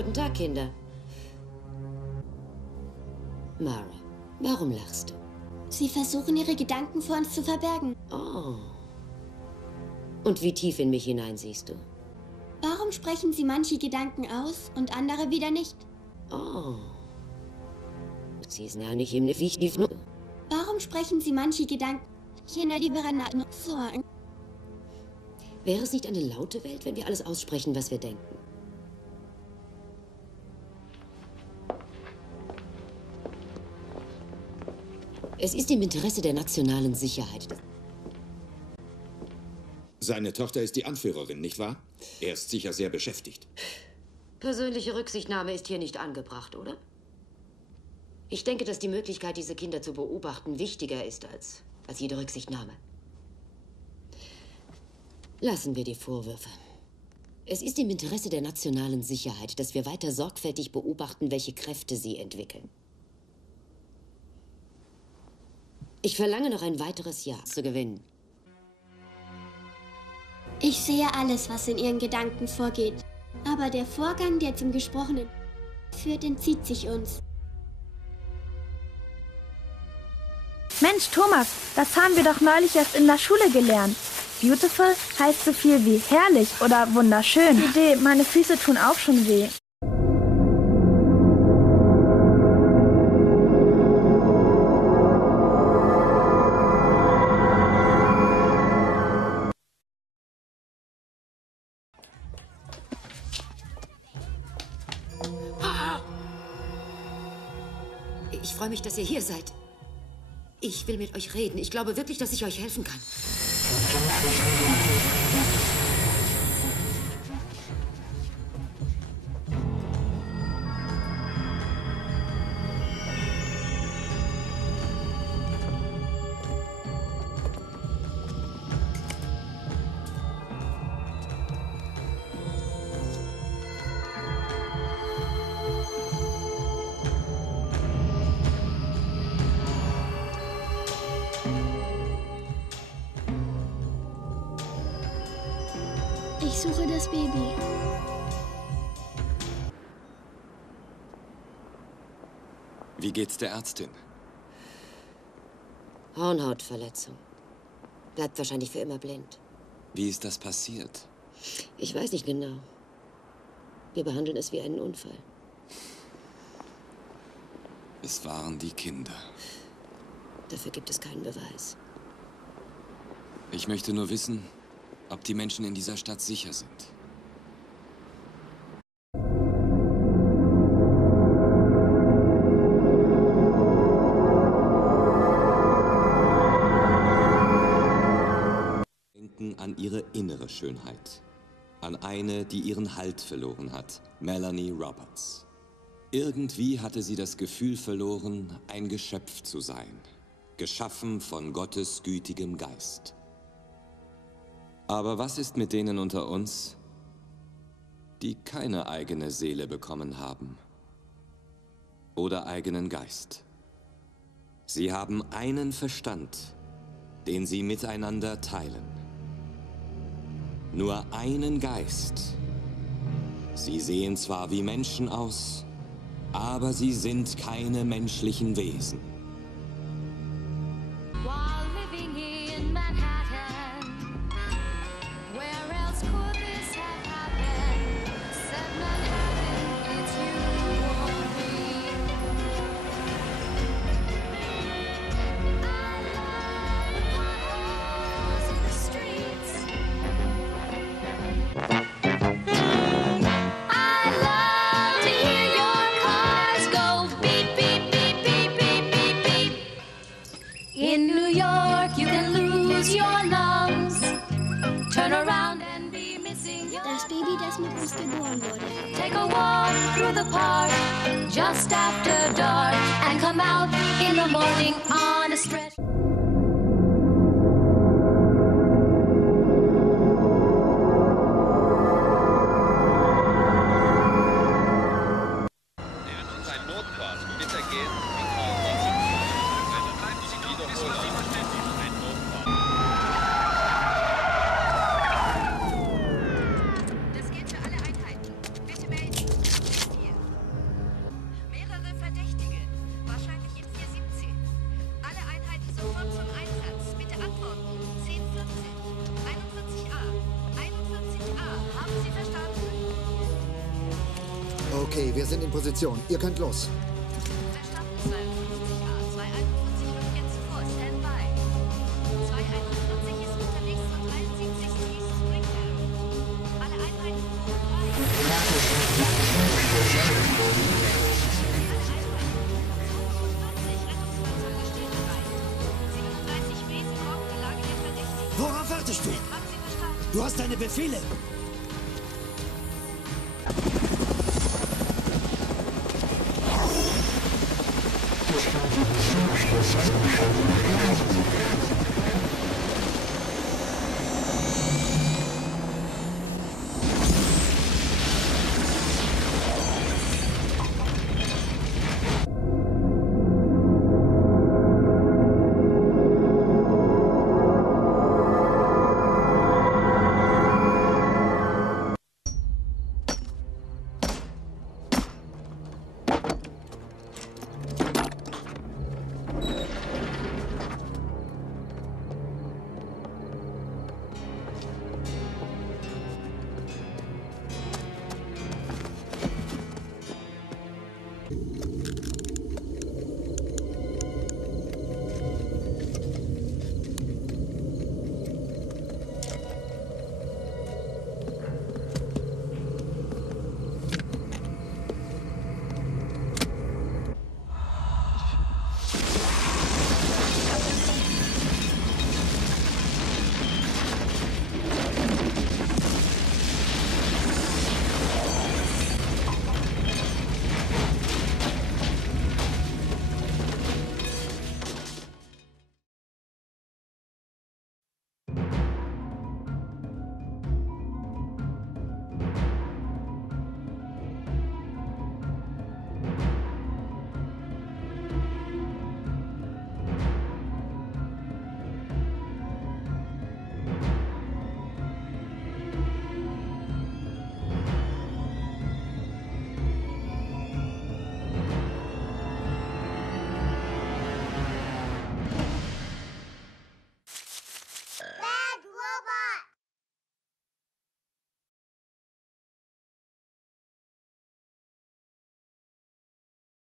Guten Tag, Kinder. Mara, warum lachst du? Sie versuchen, ihre Gedanken vor uns zu verbergen. Oh. Und wie tief in mich hinein siehst du? Warum sprechen Sie manche Gedanken aus und andere wieder nicht? Oh. Sie sind ja nicht im wichtig. Warum sprechen Sie manche Gedanken so an? Wäre es nicht eine laute Welt, wenn wir alles aussprechen, was wir denken? Es ist im Interesse der nationalen Sicherheit. Seine Tochter ist die Anführerin, nicht wahr? Er ist sicher sehr beschäftigt. Persönliche Rücksichtnahme ist hier nicht angebracht, oder? Ich denke, dass die Möglichkeit, diese Kinder zu beobachten, wichtiger ist als jede Rücksichtnahme. Lassen wir die Vorwürfe. Es ist im Interesse der nationalen Sicherheit, dass wir weiter sorgfältig beobachten, welche Kräfte sie entwickeln. Ich verlange noch ein weiteres Jahr zu gewinnen. Ich sehe alles, was in Ihren Gedanken vorgeht. Aber der Vorgang, der zum Gesprochenen führt, entzieht sich uns. Mensch, Thomas, das haben wir doch neulich erst in der Schule gelernt. Beautiful heißt so viel wie herrlich oder wunderschön. Idee, meine Füße tun auch schon weh. Ich freue mich, dass ihr hier seid. Ich will mit euch reden. Ich glaube wirklich, dass ich euch helfen kann. Ich suche das Baby. Wie geht's der Ärztin? Hornhautverletzung. Bleibt wahrscheinlich für immer blind. Wie ist das passiert? Ich weiß nicht genau. Wir behandeln es wie einen Unfall. Es waren die Kinder. Dafür gibt es keinen Beweis. Ich möchte nur wissen, ob die Menschen in dieser Stadt sicher sind. Denken an ihre innere Schönheit. An eine, die ihren Halt verloren hat, Melanie Roberts. Irgendwie hatte sie das Gefühl verloren, ein Geschöpf zu sein, geschaffen von Gottes gütigem Geist. Aber was ist mit denen unter uns, die keine eigene Seele bekommen haben oder eigenen Geist? Sie haben einen Verstand, den sie miteinander teilen. Nur einen Geist. Sie sehen zwar wie Menschen aus, aber sie sind keine menschlichen Wesen. In New York, you can lose your lungs. Turn around and be missing your Das Baby, das mit uns geboren wurde. Take a walk through the park just after dark and come out in the morning on a stretch. Okay, wir sind in Position. Ihr könnt los. Verstanden, 52a. 241 rückt jetzt vor. Standby. 241 ist unterwegs zur 73. East Springdale. Alle Einheiten Rettungsfahrzeuge stehen bereit. 37b, Sie brauchen die Lage der Verdächtigen. Worauf wartest du? Haben Sie verstanden? Du hast deine Befehle.